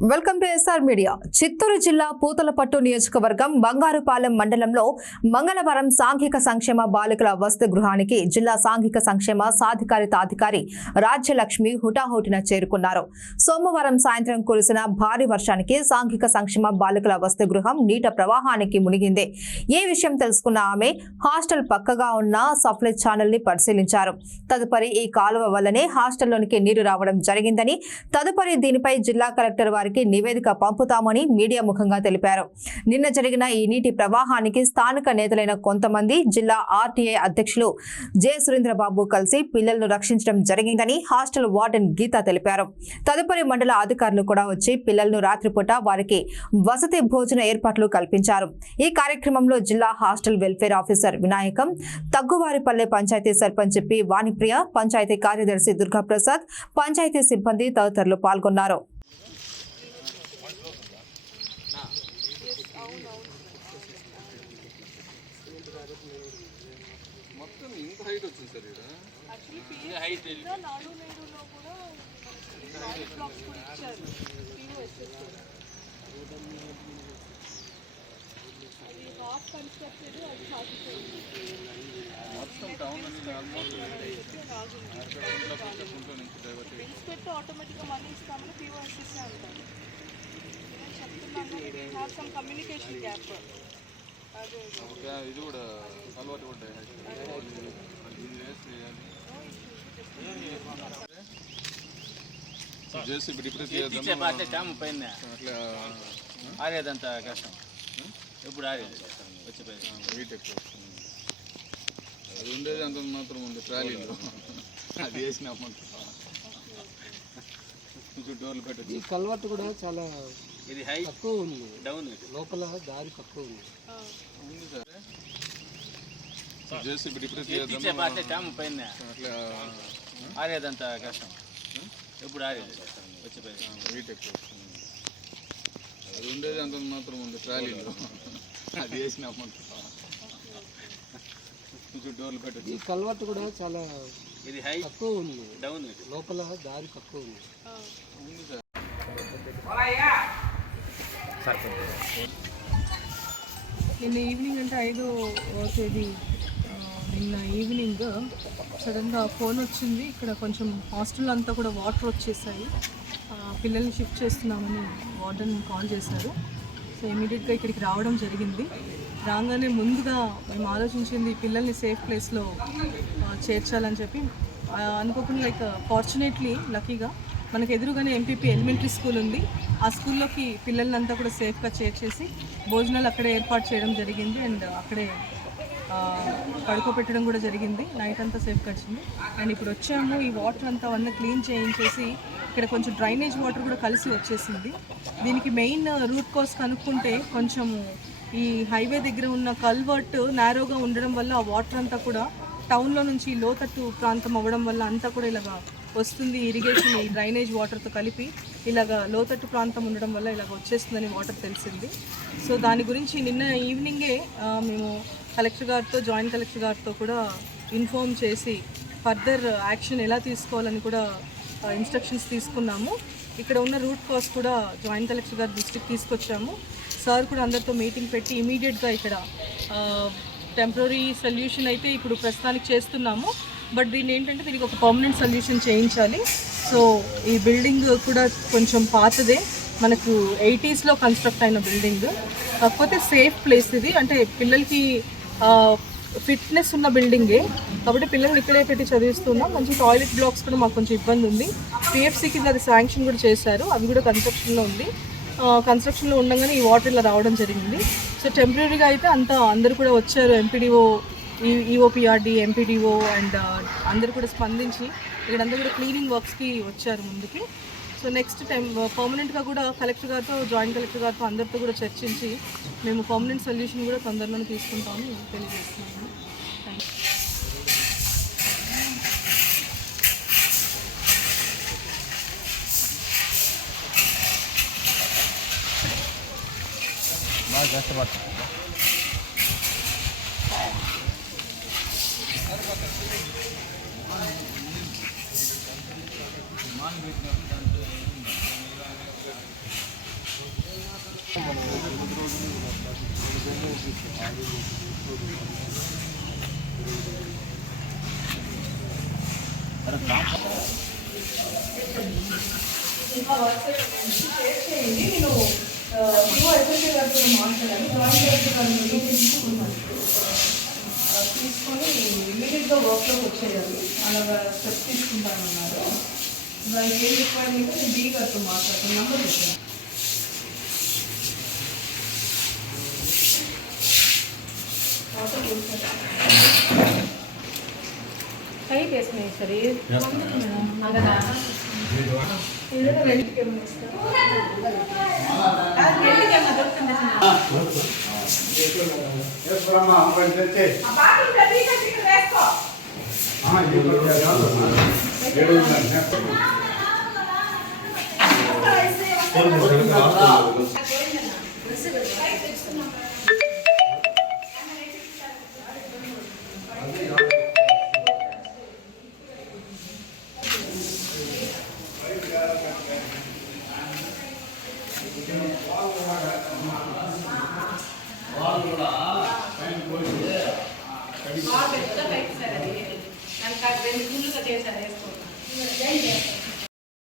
Welcome to SR media. Chittoor జిల్లా పూతలపట్టు నియోజకవర్గం బంగారుపాలెం మండలంలో మంగళవారం సాంఘిక సంక్షేమ బాలికల వసతి గృహానికి జిల్లా సాంఘిక సంక్షేమ సాధికారిత అధికారి రాజ్యలక్ష్మి హుటాహుటిన చేరుకున్నారు. సోమవారం సాయంత్రం కురిసిన భారీ వర్షానికి సాంఘిక సంక్షేమ బాలికల వసతి గృహం నీట ప్రవాహానికి మునిగింది. ఏ విషయం తెలుసుకున్న ఆమె హాస్టల్ పక్కగా ఉన్న సప్లై ఛానల్ని పరిశీలించారు. తదుపరి ఈ కాలువ వల్లనే హాస్టల్లోనికి నీరు రావడం జరిగిందని తదుపరి దీనిపై జిల్లా కలెక్టర్ వారి వారికి నివేదిక పంపుతామని మీడియా ముఖంగా తెలిపారు. నిన్న జరిగిన ఈ నీటి ప్రవాహానికి స్థానిక నేతలైన కొంతమంది జిల్లా ఆర్టీఐ అధ్యక్షులు జె. సురేంద్రబాబు కలిసి పిల్లలను రక్షించడం జరిగిందని హాస్టల్ వార్డెన్ గీత తెలిపారు. తదుపరి మండల అధికారులు కూడా వచ్చి పిల్లలను రాత్రిపూట వారికి వసతి భోజన ఏర్పాట్లు కల్పించారు. ఈ కార్యక్రమంలో జిల్లా hostel welfare officer Vinayakam Thagguvaripalle panchayat sarpanch P. Vanipriya panchayat కార్యదర్శి దుర్గాప్రసాద్ పంచాయతీ సిబ్బంది తదితరులు పాల్గొన్నారు. మొత్తం ఇంత హైట్ వచ్చింది సార్ ఇక్కడ మొత్తం టౌన్ అనేది ఆల్మోస్ట్ ఆటోమేటిక్గా మనీ ఇస్తామని పిఓఎస్ఎస్ అంటారు సమ్ కమ్యూనికేషన్ గ్యాప్ ఇది కూడా అలవాటు పడ్డాయి ఇది వేస్ట్ చేయాలి జేసీబీ డిప్రెస్ చేద్దాం అట్లా డ్యామ్ పైన అట్లా ఆరేదంత కష్టం. ఎప్పుడు ఆరేది? అది ఉండేది అంత మాత్రం ఉంది ట్రాలీలో అది వేసినామంట ఈ పెట్టచ్చు కల్వర్ట్ కూడా చాలా ఇది హై తక్కువ ఉంది. డౌన్ లోపల దారి తక్కువ ఉంది. ఉంది సార్ జేసీబీ పైన. ఆరేదంత కష్టం. ఎప్పుడు ఆరేది? ఎక్కువ అది ఉండేది అంత మాత్రం ఉంది ట్రాలీలో. అది వేసినామంట డోర్లు ఈ పెట్టచ్చు కల్వర్ట్ కూడా చాలా ఇది హై తక్కువ ఉంది. డౌన్ లోపల దారి తక్కువ ఉంది. ఉంది సార్ నిన్న ఈవినింగ్ అంటే ఐదో తేదీ నిన్న ఈవినింగ్ సడన్గా ఫోన్ వచ్చింది. ఇక్కడ కొంచెం హాస్టల్ అంతా కూడా వాటర్ వచ్చేసాయి. పిల్లల్ని షిఫ్ట్ చేస్తున్నామని వార్డెన్ కాల్ చేశారు. సో ఇమీడియట్గా ఇక్కడికి రావడం జరిగింది. రాగానే ముందుగా మేము ఆలోచించింది పిల్లల్ని సేఫ్ ప్లేస్లో చేర్చాలని చెప్పి. అనుకోకుండా లైక్ ఫార్చునేట్లీ లక్కీగా మనకు ఎదురుగానే ఎంపీపీ ఎలిమెంటరీ స్కూల్ ఉంది. ఆ స్కూల్లోకి పిల్లల్ని కూడా సేఫ్గా చేర్చేసి భోజనాలు అక్కడే ఏర్పాటు చేయడం జరిగింది. అండ్ అక్కడే ఆ, పడుకోబెట్టడం కూడా జరిగింది. నైట్ అంతా సేఫ్ వచ్చింది అండ్ ఇప్పుడు వచ్చాము. ఈ వాటర్ అంతా అన్నీ క్లీన్ చేయించేసి ఇక్కడ కొంచెం డ్రైనేజ్ వాటర్ కూడా కలిసి వచ్చేసింది. దీనికి మెయిన్ రూట్ కాస్ కనుక్కుంటే కొంచెము ఈ హైవే దగ్గర ఉన్న కల్వర్ట్ నేరోగా ఉండడం వల్ల ఆ వాటర్ అంతా కూడా టౌన్లో నుంచి లోతట్టు ప్రాంతం అవ్వడం వల్ల అంతా కూడా ఇలాగా వస్తుంది ఇరిగేషన్ ఈ డ్రైనేజ్ వాటర్తో కలిపి. ఇలాగ లోతట్టు ప్రాంతం ఉండడం వల్ల ఇలాగ వచ్చేస్తుందని వాటర్ తెలిసింది. సో దాని గురించి నిన్న ఈవినింగే మేము కలెక్టర్ గారితో జాయింట్ కలెక్టర్ గారితో కూడా ఇన్ఫామ్ చేసి ఫర్దర్ యాక్షన్ ఎలా తీసుకోవాలని కూడా ఇన్స్ట్రక్షన్స్ తీసుకున్నాము. ఇక్కడ ఉన్న రూట్ కాస్ కూడా జాయింట్ కలెక్టర్ గారి దృష్టికి తీసుకొచ్చాము. సార్ కూడా అందరితో మీటింగ్ పెట్టి ఇమీడియట్గా ఇక్కడ టెంపరీ సొల్యూషన్ అయితే ఇప్పుడు ప్రస్తుతానికి చేస్తున్నాము. బట్ దీన్ని ఏంటంటే దీనికి ఒక పర్మనెంట్ సొల్యూషన్ చేయించాలి. సో ఈ బిల్డింగ్ కూడా కొంచెం పాతదే. మనకు ఎయిటీస్లో కన్స్ట్రక్ట్ అయిన బిల్డింగ్ కాకపోతే సేఫ్ ప్లేస్ ఇది. అంటే పిల్లలకి ఫిట్నెస్ ఉన్న బిల్డింగే కాబట్టి పిల్లల్ని ఇక్కడే పెట్టి చదివిస్తున్నాం. మంచి టాయిలెట్ బ్లాక్స్ కూడా మాకు కొంచెం ఇబ్బంది ఉంది. పిఎఫ్సి కింద అది శాంక్షన్ కూడా చేశారు. అది కూడా కన్స్ట్రక్షన్లో ఉంది. కన్స్ట్రక్షన్లో ఉండగానే ఈ వాటర్ ఇలా రావడం జరిగింది. సో టెంపరీగా అయితే అంత అందరూ కూడా వచ్చారు. ఎంపీడీఓ ఈ ఈఓపిఆర్డి ఎంపీడీఓ అండ్ అందరు కూడా స్పందించి ఇక్కడంతా కూడా క్లీనింగ్ వర్క్స్కి వచ్చారు ముందుకి. సో నెక్స్ట్ టైం పర్మనెంట్గా కూడా కలెక్టర్ గారితో జాయింట్ కలెక్టర్ గారితో అందరితో కూడా చర్చించి మేము పర్మనెంట్ సొల్యూషన్ కూడా తొందరలో తీసుకుంటామని తెలియజేస్తున్నాము థ్యాంక్ యూ తీసుకొని ఇమీడియట్గా వర్క్లోకి వచ్చేయాలి అలాగా స్టెప్ తీసుకుంటానన్నారు దానికి ఏం రిక్వైర్మెంట్ నేను బీ గారితో మాట్లాడుతున్నాను నెంబర్ చెప్పాను కై వేసుకున్నాయి సరే రెండుకి రెండు ఫుల్గా చేశారు వేసుకోవాలి